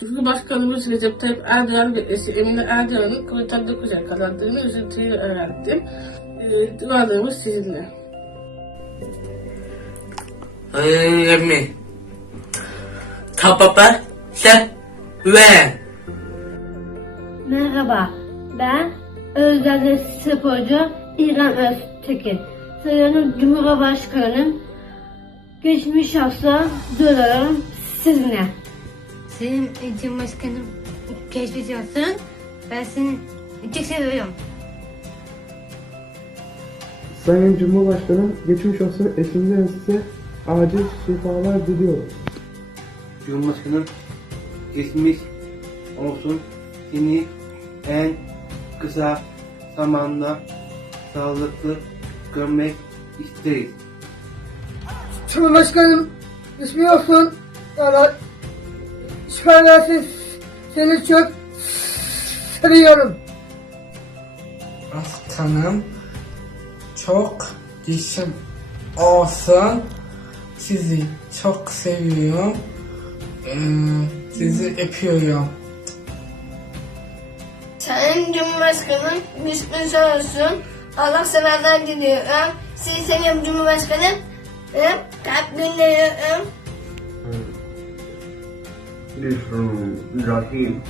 Cumhurbaşkanımız Recep Tayyip Erdoğan ve eşi Emine Erdoğan'ın COVID-19'a yakalandığını üzüntüyle öğrendim. Ee, dualarımız sizinle. Öyle Tababa sen ve Merhaba, ben Özgürlük sporcu İlhan Öztekin. Sayın Cumhurbaşkanım, geçmiş hafta duruyorum sizinle. E, Cumhurbaşkanım geçmiş olsun. Ben seni çok seviyorum. Sayın Cumhurbaşkanım geçmiş olsun eşimden size acil şifalar diliyorum. Cumhurbaşkanım geçmiş olsun seni en kısa zamanda sağlıklı görmek isteriz. Cumhurbaşkanım ismi olsun. Allah versin. Seni çok seviyorum. Aslanım çok dişim olsun. Sizi çok seviyorum. Ee, sizi öpüyorum. Sayın Cumhurbaşkanım, geçmiş olsun. Allah severler diliyorum. Sizi seviyorum Cumhurbaşkanım. Hep kalpleniyorum. Bismillahirrahmanirrahim.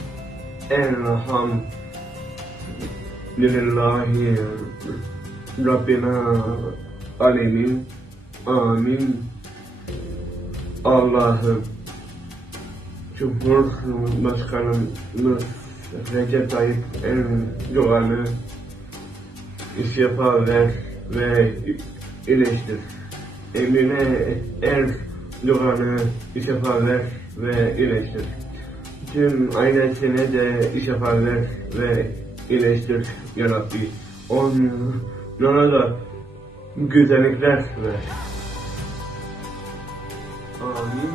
Elhamdülillahi Rabbina alemin. Amin. Allah'ım Cumhurbaşkanımız Recep Tayyip Erdoğan'ı şifa ver ve iyileştir. Emine Erdoğan'ı şifa ver ve iyileştir. Tüm ailesine de ver ve iyileştir ya Rabbi. Onlara da güzellikler ver. Amin.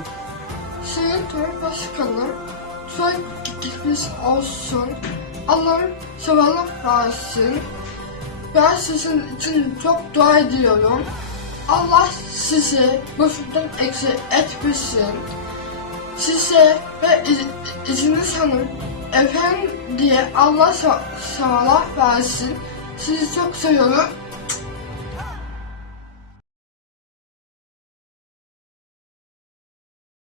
Sayın Cumhurbaşkanım, çok geçmiş olsun. Allah'ım sağlık versin. Ben sizin için çok dua ediyorum. Allah sizi boşluktan eksi etmesin. Size ve İziniz Hanım efendiye Allah sa- sağlık versin. Sizi çok seviyorum.